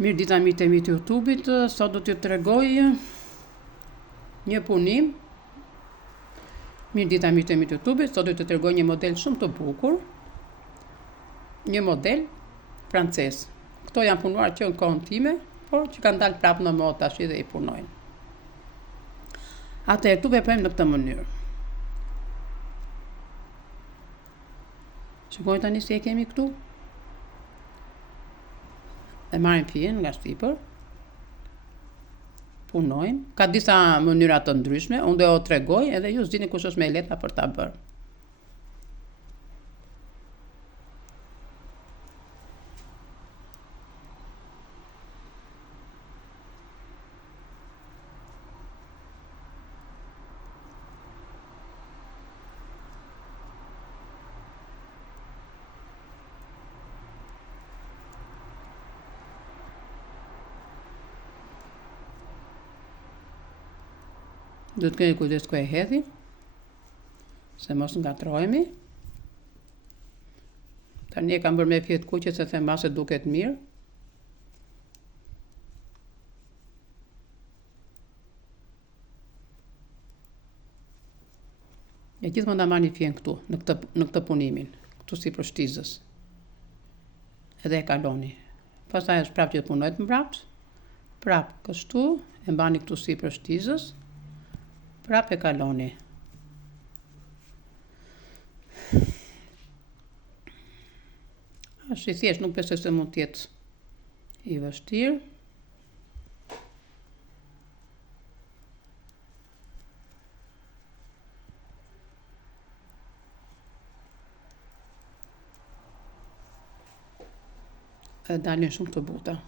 Mirë dita mi të YouTube-it, sot do t'ju tregoj një punim. Mirë dita mi të YouTube-it, sot do t'ju tregoj një model shumë të bukur. Një model francez. Këto janë punuar që në kohën time, por që kanë dalë prapë në modë tash dhe i punojnë. Atëherë këtu veprojmë në këtë mënyrë. Shikojnë tani si e kemi këtu. E marrim fije nga sipër. Punojmë. Ka disa mënyra të ndryshme, unë do t'ju tregoj edhe ju s'dini kush është më e lehta për ta bërë. Do të keni kujdes ku e hedhi, se mos ngatrohemi. Tani e kam bërë me fjet kuqe se them se duket mirë. E gjithmonë ta marrni fjen këtu, në këtë punimin, këtu sipër shtizës. Edhe e kaloni. Pastaj është prapë që të punojt mbrapsht. Prapë kështu, e mbani këtu sipër shtizës. Prapë e kaloni. Është i thjeshtë, nuk besoj se mund të jetë i vështirë. Dhe dalin shumë të buta.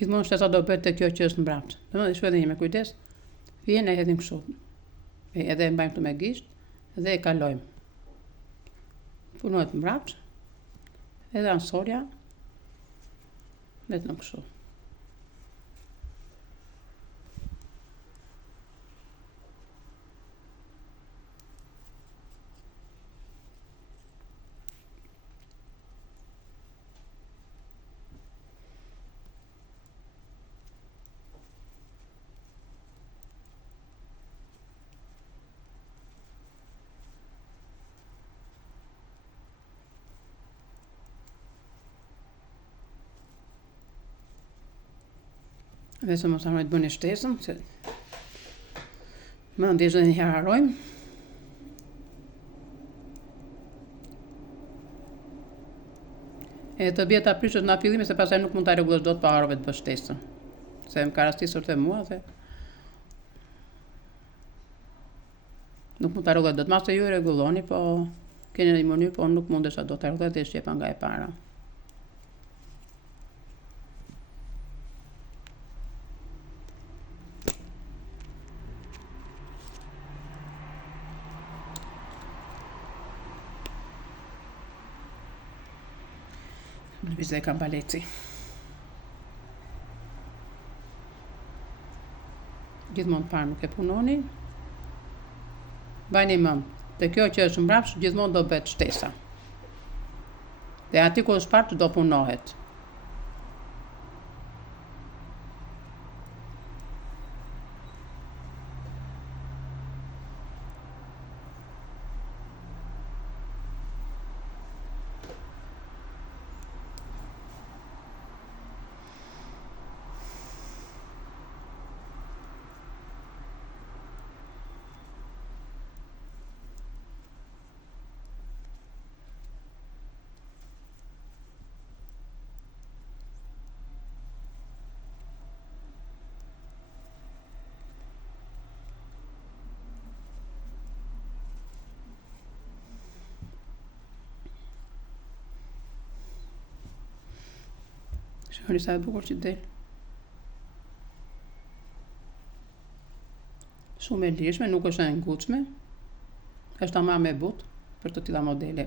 Gjithmonë shtesa do bëhet te kjo që është mbrapsht. Domethënë shkoj edhe një me kujdes. Fjen e hedhim kështu. Edhe e mbajmë këtu me gisht dhe e kalojmë. Punohet mbrapsht. Edhe ansorja vetëm kështu. Dhe se mos harroni të bëni shtesën, se më ndjesh edhe një herë harrojmë. E të bie ta prishësh nga fillimi se pastaj nuk mund ta rregullosh dot pa harrove të bësh shtesën. Se më ka rastisur te mua dhe nuk mund ta rregullosh dot. Mase ju e rregulloni, po keni një mënyrë, po nuk mundesha dot ta rregullosh dhe shqepa nga e para. Në vizë e kam baleci. Gjithmonë parë nuk e punoni. Bajni mend, te kjo që është mbrapsht gjithmonë do bëhet shtesa. Dhe aty ku është parë do punohet. Shikoni sa e bukur që del. Shumë e lirshme, nuk është e nguçme. Është tamam me but për të tilla modele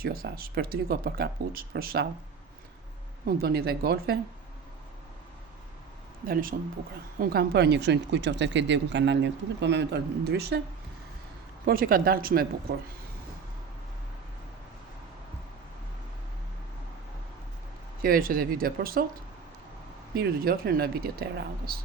që ju thash, për triko, për kapuç, për shall. Mund bëni dhe golfe. Dalin shumë bukura. Unë kam bërë një kështu kujt qoftë ke degu në kanalin e YouTube, po më metodë ndryshe, por që ka dalë shumë e bukur. Kjo është edhe video për sot. Miru dëgjofshim në videot e radhës.